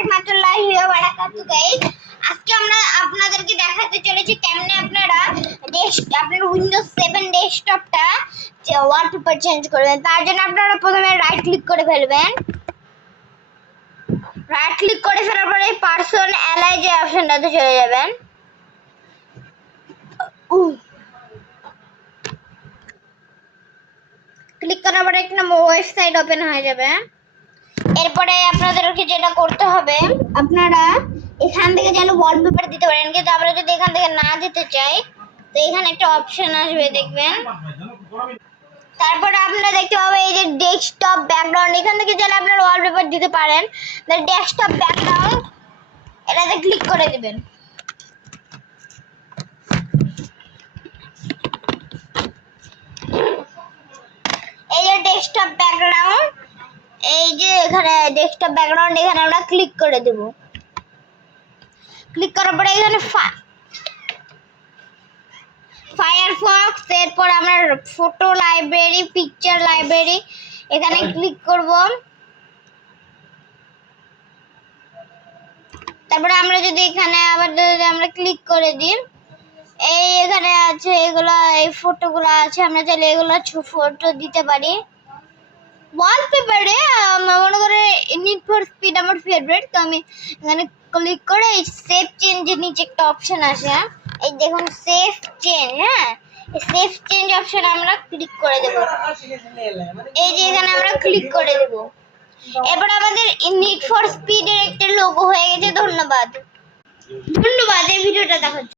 রাহমাতুল্লাহি ওয়া বারাকাতুহু গাইস। আজকে আমরা আপনাদেরকে দেখাতে চলেছি কেমনে আপনারা আপনার উইন্ডোজ 7 ডেস্কটপটা ওয়ালপেপার চেঞ্জ করবেন। তার জন্য আপনারা প্রথমে রাইট ক্লিক করে ফেলবেন। রাইট ক্লিক করে ফেলার পরে পারসন অ্যালাই যে অপশনটাতে চলে যাবেন। ক্লিক করার পরে একটা ওয়েবসাইট ওপেন হয়ে যাবে। এরপরে আপনাদেরকে যেটা করতে হবে, আপনারা এখান থেকে যেন ওয়ালপেপার দিতে পারেন, কিন্তু আমরা যদি এখান থেকে না দিতে চাই তো এখানে একটা অপশন আসবে দেখবেন। তারপরে আপনারা দেখতে পাবেন এই যে ডেস্কটপ ব্যাকগ্রাউন্ড, এখান থেকে যেন আপনারা ওয়ালপেপার দিতে পারেন। ডেস্কটপ ব্যাকগ্রাউন্ড এটাতে ক্লিক করে দিবেন। এই যে ডেস্কটপ ব্যাকগ্রাউন্ড, এই যে এখানে ডেস্কটপ ব্যাকগ্রাউন্ড, এখানে আমরা ক্লিক করে দেব। ক্লিক করার পরে এখানে ফায়ারফক্স, এরপর আমরা ফটো লাইব্রেরি, পিকচার লাইব্রেরি এখানে ক্লিক করব। তারপরে আমরা যদি এখানে আবার যদি আমরা ক্লিক করে দিই, এই এখানে আছে এগুলো, এই ফটোগুলো আছে, আমরা চাইলে এগুলো ফটো দিতে পারি ওয়ালপেপারে। মনে করে নিড ফর স্পিড আমার ফেভারিট, তো আমি এখানে ক্লিক করে এই সেভ চেঞ্জের নিচে একটা অপশন আসে, এই দেখুন সেভ চেঞ্জ। হ্যাঁ, এই সেভ চেঞ্জ অপশন আমরা ক্লিক করে দেব। এই যে এখানে আমরা ক্লিক করে দেব। এরপর আমাদের নিড ফর স্পিডের একটা লোগো হয়ে গেছে। ধন্যবাদ এই ভিডিওটা দেখার জন্য।